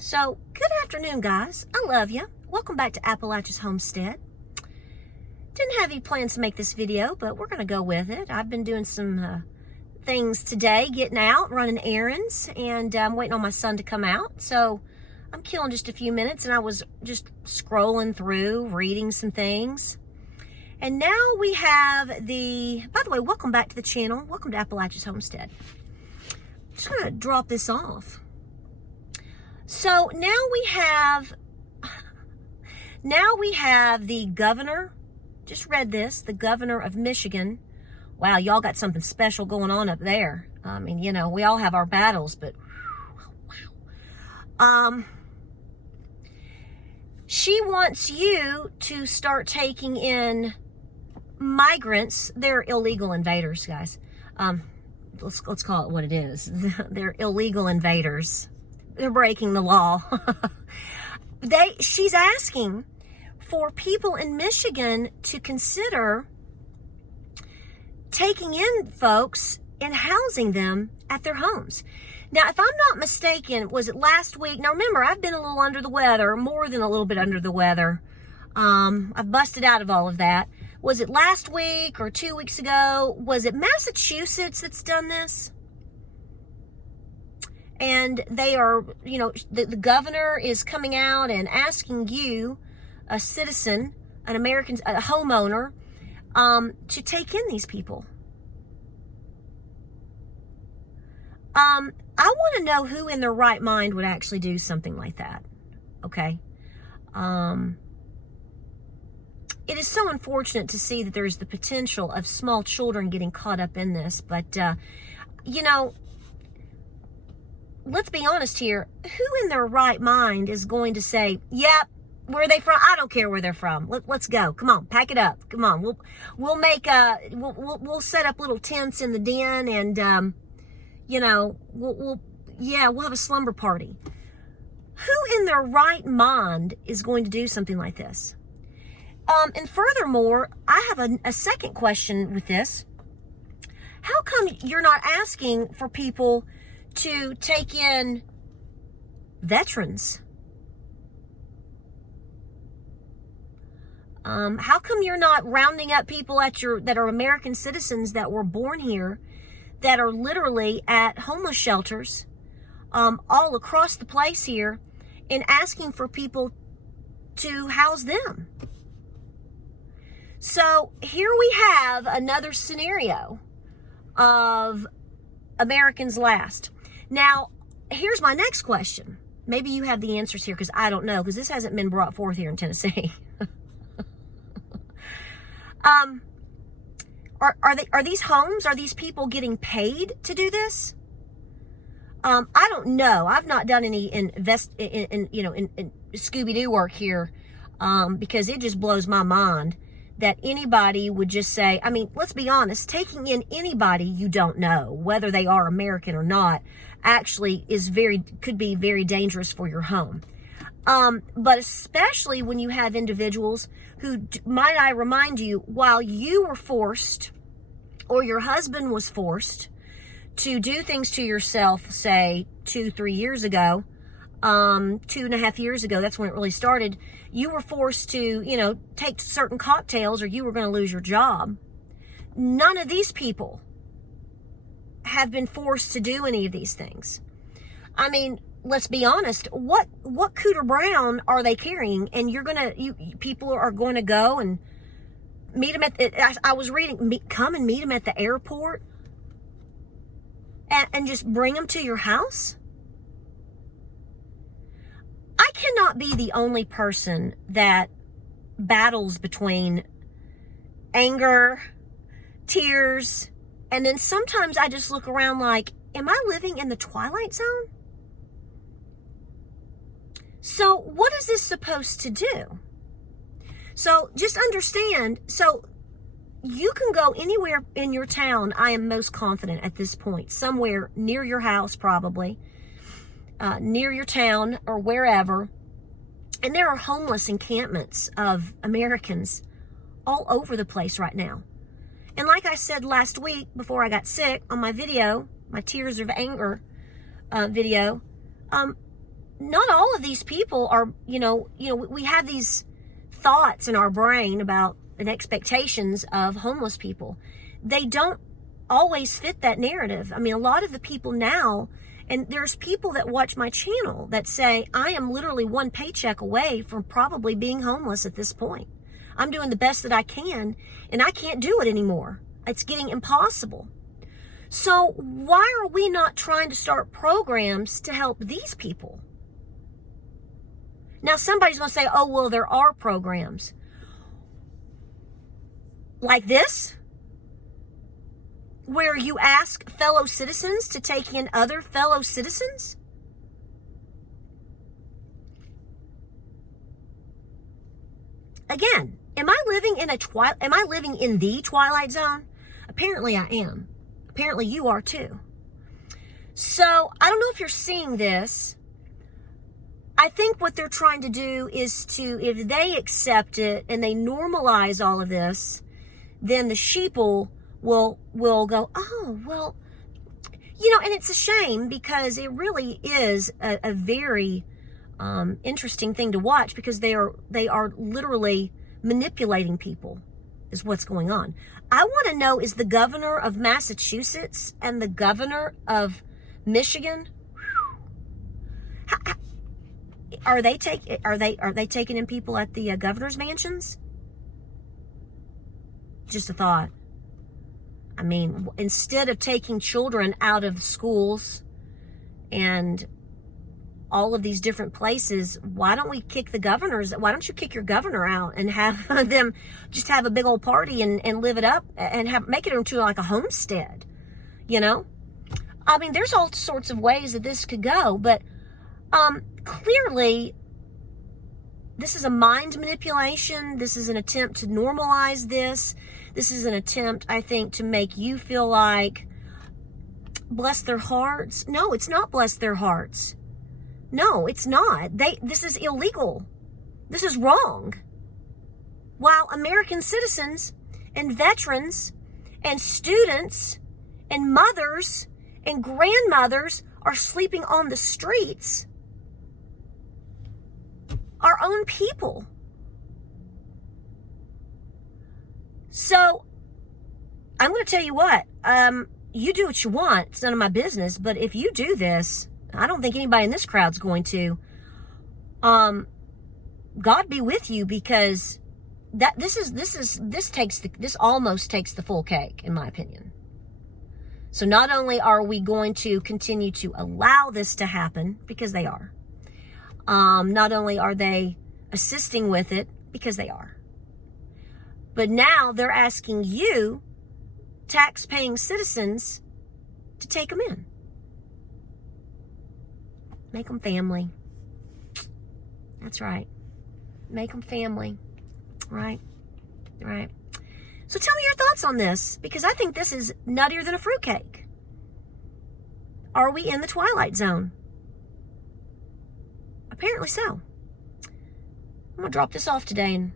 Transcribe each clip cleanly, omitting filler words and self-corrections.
So, good afternoon, guys. I love you. Welcome back to Appalachia's Homestead. Didn't have any plans to make this video, but we're going to go with it. I've been doing some things today, getting out, running errands, and I'm waiting on my son to come out. So, I'm killing just a few minutes, and I was just scrolling through, reading some things. And now we have by the way, welcome back to the channel. Welcome to Appalachia's Homestead. Just going to drop this off. So now we have the governor, just read this, the governor of Michigan. Wow, y'all got something special going on up there. I mean, you know, we all have our battles, but wow. She wants you to start taking in migrants. They're illegal invaders, guys. Let's call it what it is. They're illegal invaders. They're breaking the law. She's asking for people in Michigan to consider taking in folks and housing them at their homes. Now, if I'm not mistaken, was it last week? Now, remember, I've been a little under the weather, more than a little bit under the weather. I've busted out of all of that. Was it last week or 2 weeks ago? Was it Massachusetts that's done this? And they are, you know, the governor is coming out and asking you, a citizen, an American, a homeowner, to take in these people. I want to know who in their right mind would actually do something like that. Okay. It is so unfortunate to see that there's the potential of small children getting caught up in this. But, you know, let's be honest here. Who in their right mind is going to say, yep, where are they from? I don't care where they're from. Let's go. Come on, pack it up. Come on. We'll make we'll set up little tents in the den, and you know, we'll have a slumber party. Who in their right mind is going to do something like this? And furthermore, I have a second question with this. How come you're not asking for people to take in veterans? How come you're not rounding up people that are American citizens that were born here, that are literally at homeless shelters all across the place here, and asking for people to house them? So here we have another scenario of Americans last. Now, here's my next question. Maybe you have the answers here, because I don't know, because this hasn't been brought forth here in Tennessee. Are these homes? Are these people getting paid to do this? I don't know. I've not done any in Scooby-Doo work here, because it just blows my mind that anybody would just say, I mean, let's be honest, taking in anybody you don't know, whether they are American or not, actually could be very dangerous for your home. But especially when you have individuals who, might I remind you, while you were forced, or your husband was forced to do things to yourself, say 2-3 years ago, 2.5 years ago, that's when it really started, you were forced to, you know, take certain cocktails or you were going to lose your job. None of these people have been forced to do any of these things. I mean, let's be honest, what Cooter Brown are they carrying? And people are going to go and meet them I was reading, come and meet them at the airport and just bring them to your house? I cannot be the only person that battles between anger, tears, and then sometimes I just look around like, am I living in the Twilight Zone? So what is this supposed to do? So just understand, so you can go anywhere in your town, I am most confident at this point, somewhere near your house probably, near your town or wherever, and there are homeless encampments of Americans all over the place right now. And like I said last week before I got sick on my video, my Tears of Anger video, not all of these people are, we have these thoughts in our brain about and expectations of homeless people. They don't always fit that narrative. I mean, a lot of the people now, and there's people that watch my channel that say, I am literally one paycheck away from probably being homeless at this point. I'm doing the best that I can, and I can't do it anymore. It's getting impossible. So why are we not trying to start programs to help these people? Now, somebody's going to say, oh, well, there are programs. Like this? Where you ask fellow citizens to take in other fellow citizens? Again, am I living in the Twilight Zone? Apparently I am. Apparently you are too. So, I don't know if you're seeing this. I think what they're trying to do is if they accept it and they normalize all of this, then the sheeple will go, oh, well, and it's a shame because it really is a very interesting thing to watch, because they are literally manipulating people is what's going on. I want to know, is the governor of Massachusetts and the governor of Michigan, are they taking in people at the governor's mansions? Just a thought. I mean, instead of taking children out of schools and all of these different places, why don't you kick your governor out and have them just have a big old party and live it up and make it into like a homestead, I mean, there's all sorts of ways that this could go, but clearly this is a mind manipulation. This is an attempt to normalize this. This is an attempt, I think, to make you feel like, bless their hearts. No, it's not bless their hearts. No, it's not. This is illegal. This is wrong. While American citizens and veterans and students and mothers and grandmothers are sleeping on the streets, our own people. So, I'm going to tell you what, you do what you want. It's none of my business. But if you do this, I don't think anybody in this crowd's going to. God be with you, because this almost takes the full cake, in my opinion. So not only are we going to continue to allow this to happen, because they are, not only are they assisting with it, because they are, but now they're asking you, tax-paying citizens, to take them in. Make them family. That's right. Make them family. Right? Right. So tell me your thoughts on this, because I think this is nuttier than a fruitcake. Are we in the Twilight Zone? Apparently so. I'm going to drop this off today and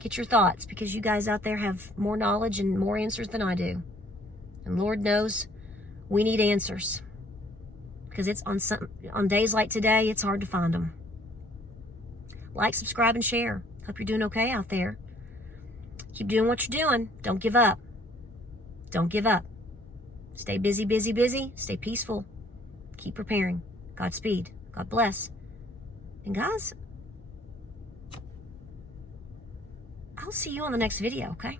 get your thoughts, because you guys out there have more knowledge and more answers than I do. And Lord knows we need answers, because it's on days like today, it's hard to find them. Like, subscribe, and share. Hope you're doing okay out there. Keep doing what you're doing. Don't give up. Don't give up. Stay busy, busy, busy. Stay peaceful. Keep preparing. Godspeed. God bless. And guys, I'll see you on the next video, okay?